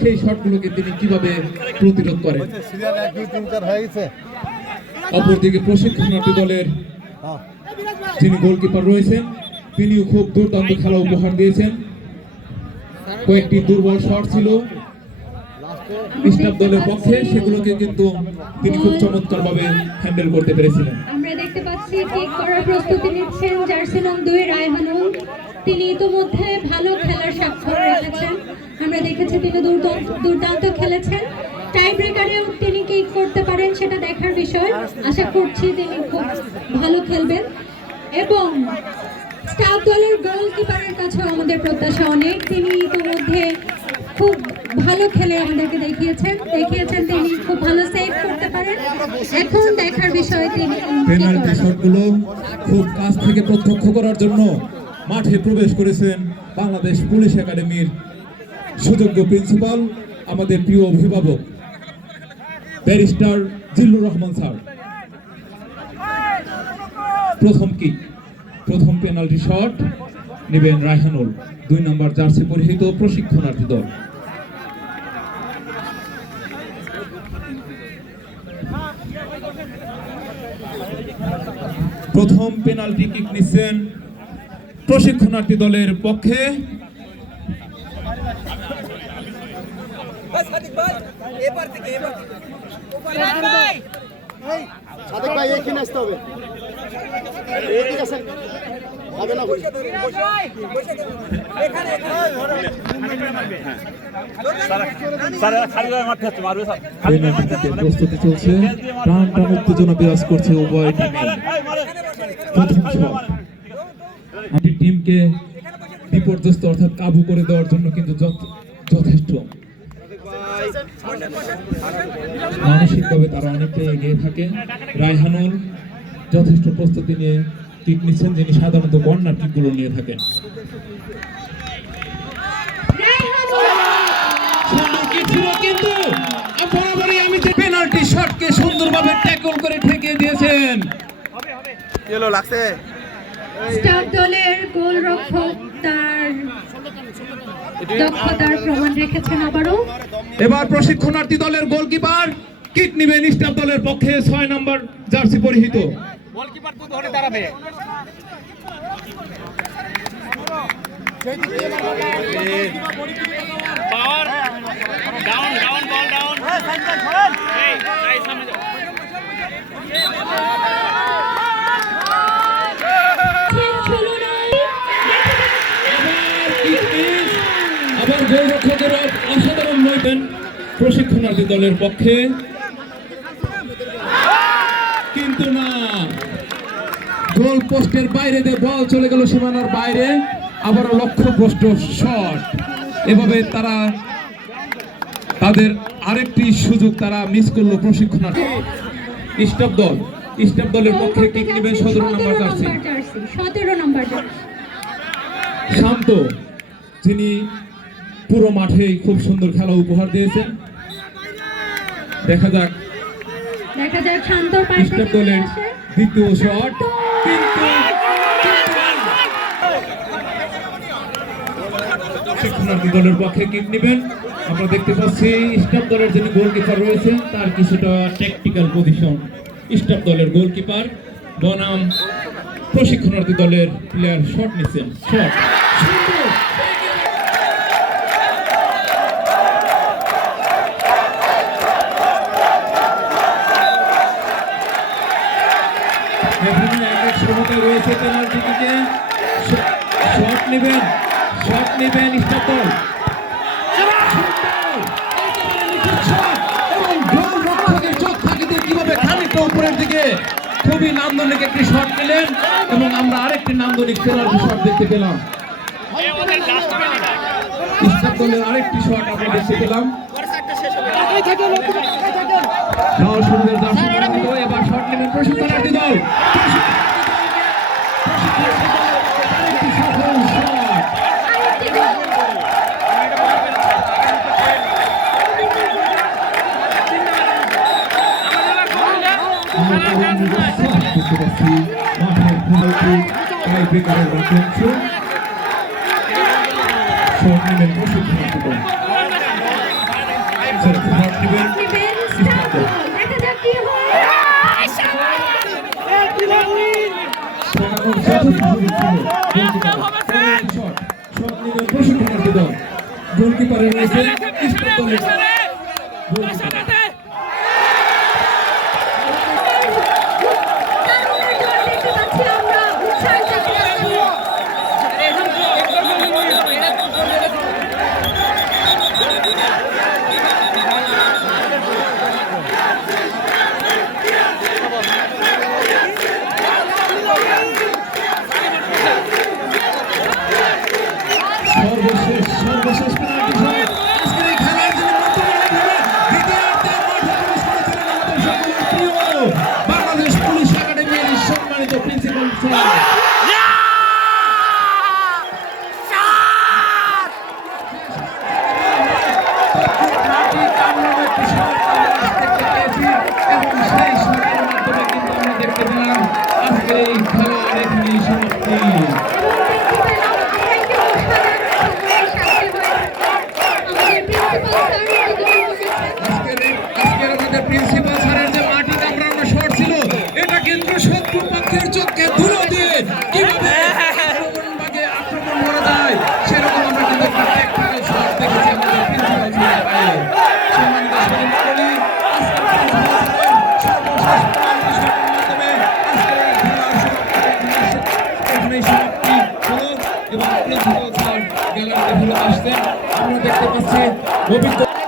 সেই শটগুলোকে তিনি কীভাবে প্রতিরোধ করেন? অপরদিকে প্রশিক্ষণার্থী দলের যিনি গোলকিপার রয়েছেন, তিনিও খুব দুর্দান্ত খেলা উপহার দিয়েছেন। কয়েকটি দুর্বল শট ছিল স্টাফ দলের পক্ষে, সেগুলোকে কিন্তু তিনি খুব চমৎকারভাবে হ্যান্ডেল করতে পেরেছিলেন। আমরা দেখতে পাচ্ছি করার প্রস্তুতি নিচ্ছেন জার্সি নং দুই রায়হানুল তিনি ইতোমধ্যে ভালো খেলার স্বাক্ষর রেখেছেন আমরা দেখেছি তিনি দুর্দান্ত খেলেছেন। টাই ব্রেকারেও তিনি কিক করতে পারেন সেটা দেখার বিষয়। আশা করছি তিনি খুব ভালো খেলবেন। এবং স্টাফ দলের গোলকিপারের কাছেও আমাদের প্রত্যাশা অনেক। তিনি ইতোমধ্যে খুব ভালো খেলে আমাদেরকে দেখিয়েছেন। দেখিয়েছেন তিনি খুব ভালো সেভ করতে পারেন। এখন দেখার বিষয় তিনি পেনাল্টি শটগুলো খুব কাছ থেকে প্রত্যক্ষ করার জন্য মাঠে প্রবেশ করেছেন বাংলাদেশ পুলিশ একাডেমির সুযোগ্য প্রিন্সিপাল, আমাদের প্রিয় অভিভাবক, ব্যারিস্টার জিল্লুর রহমান স্যার। প্রথম কি? প্রথম পেনাল্টি শট নেবেন রায়হানুল দুই নম্বর জার্সি পরিহিত প্রশিক্ষণার্থী দল। প্রথম পেনাল্টি কিক নিচ্ছেন প্রশিক্ষণার্থী দলের পক্ষে এবার থেকে এবার থেকে। ভাই! সাদেক ভাই! এখানে আসতে হবে। ঠিক আছে। হবে না। প্রস্তুতি চলছে। উত্তেজনা বিরাজ করছে উভয় টিমকে বিপর্যস্ত অর্থাৎ কাবু করে দেওয়ার জন্য কিন্তু যথেষ্ট। মানসিকভাবে তারা অনেকটাই এগিয়ে থাকে। রায়হানুল যথেষ্ট প্রস্তুতি নিয়ে কিক নিচ্ছেন যিনি সাধারণত কর্নার কিকগুলো নিয়ে থাকেন। সুন্দর কিক ছিল কিন্তু বরাবরই আমি যে পেনাল্টি শটকে সুন্দরভাবে ট্যাকল করে ঠেকিয়ে দিয়েছেন। স্টাফ দলের গোলরক্ষক তার দক্ষতার প্রমাণ রেখেছেন আবারও। এবার প্রশিক্ষণার্থী দলের গোলকিপার কিক নিবেন স্টাফ দলের পক্ষে ছয় নম্বর জার্সি পরিহিত। গোলকিপার তো ধরে দাঁড়াবে। ডাউন ডাউন বল ডাউন প্রশিক্ষণার্থী দলের পক্ষে। কিন্তু না গোল পোস্টের বাইরে দিয়ে বল চলে গেল সীমানার বাইরে। আবারও লক্ষ্যভ্রষ্ট শট। এভাবে তারা তাদের আরেকটি সুযোগ তারা মিস করল প্রশিক্ষণার্থী। স্টাফ দল। স্টাফ দলের পক্ষে কিক নেবেন সতেরো নম্বর জার্সি। সতেরো নম্বর শান্ত যিনি পুরো মাঠেই খুব সুন্দর খেলা উপহার দিয়েছেন। দেখা যাক। দেখা যাক শান্তর পাশে দলের দ্বিতীয় শট কিন্তু শিক্ষার্থী দলের পক্ষে কিক নেবেন। আমরা দেখতে পাচ্ছি স্টাফ দলের যিনি গোলকিপার রয়েছেন তার কিছুটা ট্যাকটিক্যাল পজিশন স্টাফ দলের গোলকিপার বনাম প্রশিক্ষণার্থী দলের প্লেয়ার শট নিচ্ছেন। শট এখনও এক সমতায় রয়েছে পেনাল্টি থেকে শট নেবেন শট নেবেন উপরের দিকে খুবই নান্দনিক একটি শট নিলেন এবং আমরা আরেকটি নান্দনিক পেনাল্টি শট দেখতে পেলাম। স্টার আরেকটি শট আমরা দেখতে পেলাম। এবার নেবেন প্রশিক্ষণার্থী দল আরেকটি সফল শট আরেকটি গোল। আমরা তরুণদের সাহস করতে পারছি মাঠের পেনাল্টি টাই ব্রেকারের অংশ শট নেবেন প্রশিক্ষণার্থী দল Sorry, shot নেবেন। নেবেন স্টাম্প দেখা যাক কি হয় প্রশিক্ষণার্থী দল। গোলকিপারের রয়েছে ইস্পাত দলের গোলকিপার। দারুণ জয় দেখতে পাচ্ছি আমরা উৎসাহিত করছি সর্বশেষ সর্বশেষ পেনাল্টি শট আজকের এই খেলার যিনি মধ্যমণি হিসেবে দ্বিতীয়ার্ধে মাঠে প্রবেশ করেছিলেন আমাদের সকলের প্রিয় বাংলাদেশ পুলিশ একাডেমির সম্মানিত প্রিন্সিপাল স্যার মাটি কামড়ানো destekçisi Mobil